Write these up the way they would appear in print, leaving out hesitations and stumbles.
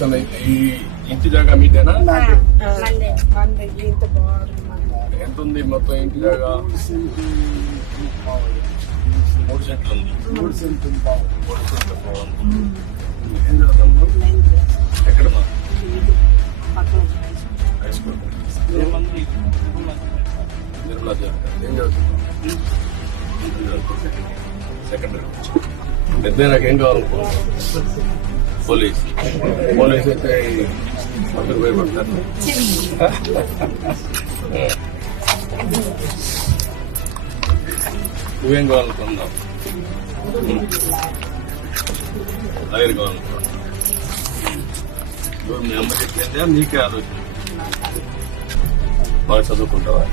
వస్తున్నాయి. ఈ ఇంటి జాగా మీదేనా? ఎంత ఉంది మొత్తం ఇంటి జాగా? 3 సెంట్లు ఉంది. 3 సెంట్లు బాగుంది. ఏం చదువుతాము? ఎక్కడ హై స్కూల్ నిర్మలా జాతర. ఏం చదువుతున్నాం? సెకండరీ. పెద్ద నాకేం కావాలనుకో? పోలీస్ అయితే అందరు భయపడతారు. నువ్వేం కావాలనుకున్నావు? లాయర్ కావాలనుకున్నావు? మీ అమ్మ చెప్పిందా నీకే ఆలోచన? బాగా చదువుకుంటావా?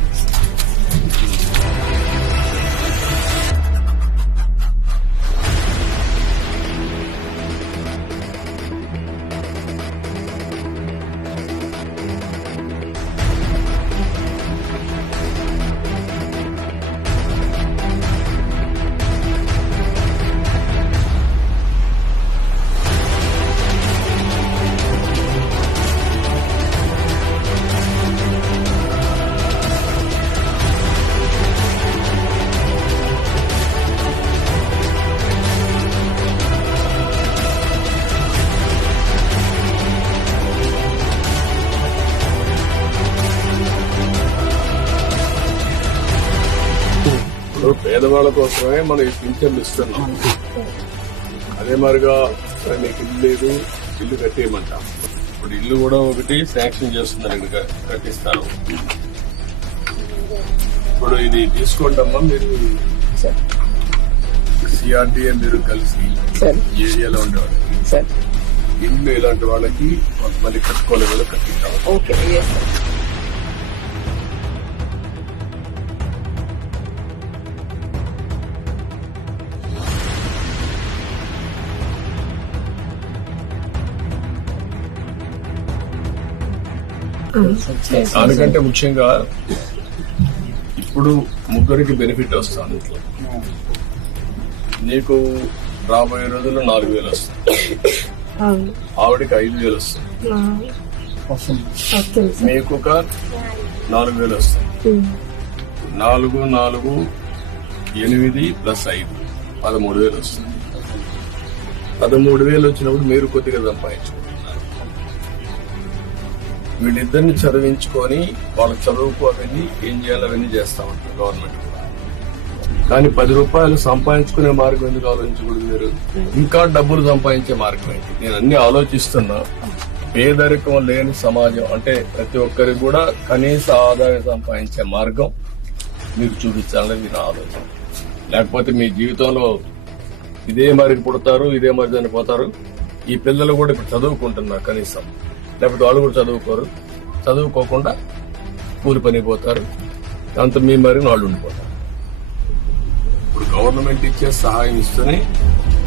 పేదవాళ్ళ కోసమే మనం ఈ పింఛన్లు ఇస్తున్నాం. అదే మరిగా నీకు ఇల్లు లేదు, ఇల్లు కట్టేయమంటాం. ఇప్పుడు ఇల్లు కూడా ఒకటి శాంక్షన్ చేస్తున్నారు, కట్టిస్తారు. ఇప్పుడు ఇది తీసుకోండమ్మా, మీరు సిఆర్డీఏ మీరు కలిసి ఏరియాలో ఉండేవాళ్ళకి ఇల్లు ఇలాంటి వాళ్ళకి కొంతమంది కట్టుకోలేదు కట్టించాలి. దానికంటే ముఖ్యంగా ఇప్పుడు ముగ్గురికి బెనిఫిట్ వస్తుంది. నీకు రాబోయే రోజుల్లో 4,000 వస్తుంది, ఆవిడకి 5,000 వస్తుంది, మీకు ఒక 4,000 వస్తుంది. 4, 4, 8 + 5 13,000 వస్తుంది. 13,000 వచ్చినప్పుడు మీరు కొద్దిగా సంపాదించుకుంటున్నారు. వీళ్ళిద్దరిని చదివించుకొని వాళ్ళ చదువుకు అవన్నీ ఏం చేయాలో అవన్నీ చేస్తా ఉంటారు గవర్నమెంట్. కానీ 10 రూపాయలు సంపాదించుకునే మార్గం ఎందుకు ఆలోచించకూడదు? మీరు ఇంకా డబ్బులు సంపాదించే మార్గం ఏంటి? నేను అన్ని ఆలోచిస్తున్నా. పేదరికం లేని సమాజం అంటే ప్రతి ఒక్కరికి కూడా కనీస ఆదాయం సంపాదించే మార్గం మీరు చూపించాలని మీరు ఆలోచన. లేకపోతే మీ జీవితంలో ఇదే మరికి పుడతారు, ఇదే మరి చనిపోతారు. ఈ పిల్లలు కూడా ఇప్పుడు చదువుకుంటున్నారు కనీసం, లేకపోతే వాళ్ళు కూడా చదువుకోరు. చదువుకోకుండా కూలి పని పోతారు, దాంతో మీ మరి వాళ్ళు ఉండిపోతారు. ఇప్పుడు గవర్నమెంట్ ఇచ్చే సహాయం ఇస్తూనే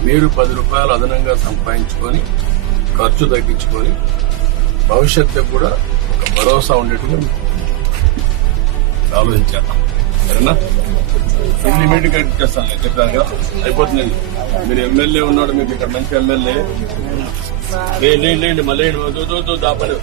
మీరు 10 రూపాయలు అదనంగా సంపాదించుకొని ఖర్చు తగ్గించుకొని భవిష్యత్తు కూడా ఒక భరోసా ఉండేట్టుగా ఆలోచించాను. సరేనా? లిమిట్ కట్టించేస్తాను, చెప్పాను కదా, అయిపోతుంది. మీరు ఎమ్మెల్యే ఉన్నాడు, మీకు ఇక్కడ మంచి ఎమ్మెల్యే. లేండి మళ్ళీ దాపని